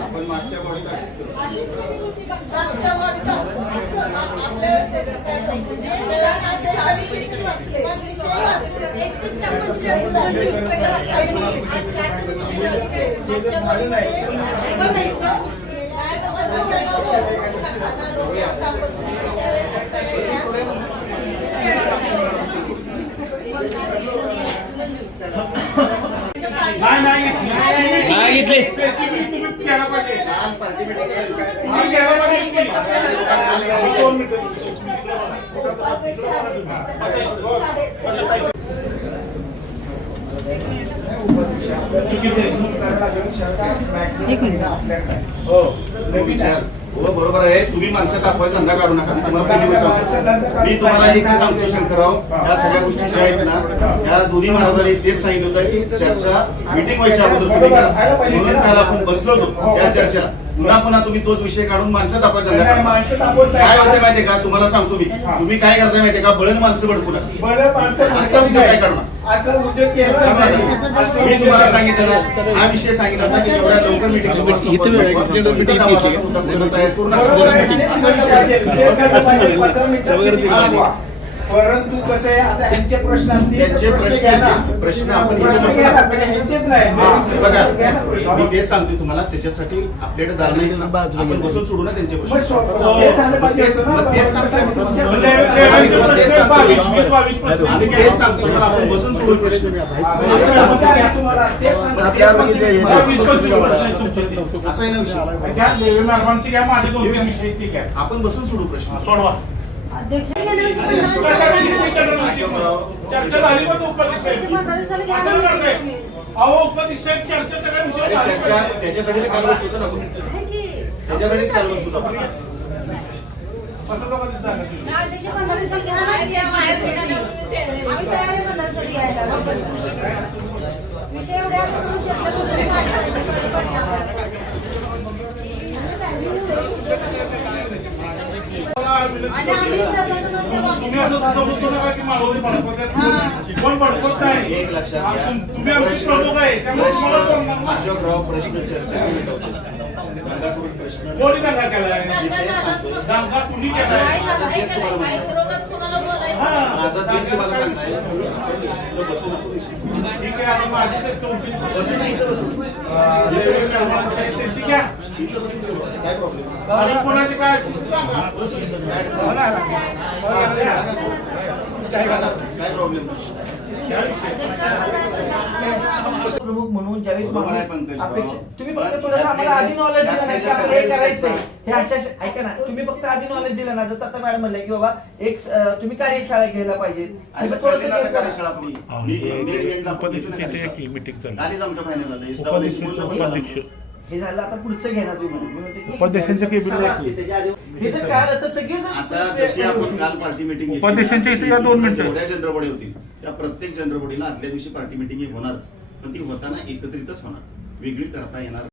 आपण मागच्या बॉडीत नाही घेतले हो बरोबर आहे. तुम्ही माणसं तापवायचा धंदा काढू नका. मी तुम्हाला एक सांगतो शंकरराव, या सगळ्या गोष्टी ज्या आहेत ना या दोन्ही महाराजांनी तेच सांगितलं होतं की चर्चा मीटिंग व्हायच्या अगोदर तुम्ही करा. म्हणून काल आपण बसलो होतो त्या चर्चेला. पुन्हा तुम्ही तोच विषय काढून माणसं तापवायचा धंदा काय होते माहितीये का? तुम्हाला सांगतो मी, तुम्ही काय करताय माहितीये का? बळण माणसं भडकून असता विषय काय करणार? मी तुम्हाला सांगितलं ना, हा विषय सांगितला होता की जेवढ्या लवकर मीटिंग तयार करू नका. परंतु कसं आहे, आता ह्यांचे प्रश्न असतील, त्यांचे प्रश्न आपण बघा. मी तेच सांगतो तुम्हाला, त्याच्यासाठी आपल्याकडे दार नाही ना, आपण बसून सोडू ना त्यांचे प्रश्न. आम्ही तेच सांगतो तुम्हाला, आपण बसून सोडू प्रश्न. असं आहे ना विषय, आपण बसून सोडू प्रश्न. सोडवा. चर्चा त्याच्यासाठी काल बसतो ना, त्याच्यासाठी काल बसतो आपण. एक लक्षात घ्या, अशोकराव प्रश्न चर्चा दंगा करून प्रश्न माझा तेच तुम्हाला सांगताय. बसून बसून नाही, इथं बसून इथं बसून काय प्रॉब्लेम? काय प्रॉब्लेम? प्रमुख म्हणून ज्यावेळेस तुम्ही फक्त पण थोडंसं आम्हाला आधी नॉलेज दिलं नाही की आपल्याला हे करायचंय, हे अशा ऐका ना, तुम्ही फक्त आधी नॉलेज दिलं ना, जसं आता मॅडम म्हणलं की बाबा एक तुम्ही कार्यशाळा घ्यायला पाहिजे. कार्यशाळा आपली हे झालं, आता पुढचं घेणार तुम्ही उपाध्यक्षांच्या आता जशी आपण काल पार्टी मीटिंग उपाध्यक्षांच्या इथे या 2 मिनिटं जेवढ्या जनरबॉडी होती त्या प्रत्येक जनरबॉडीला आदल्या दिवशी पार्टी मीटिंग होणारच, पण ती होताना एकत्रितच होणार, वेगळी करता येणार.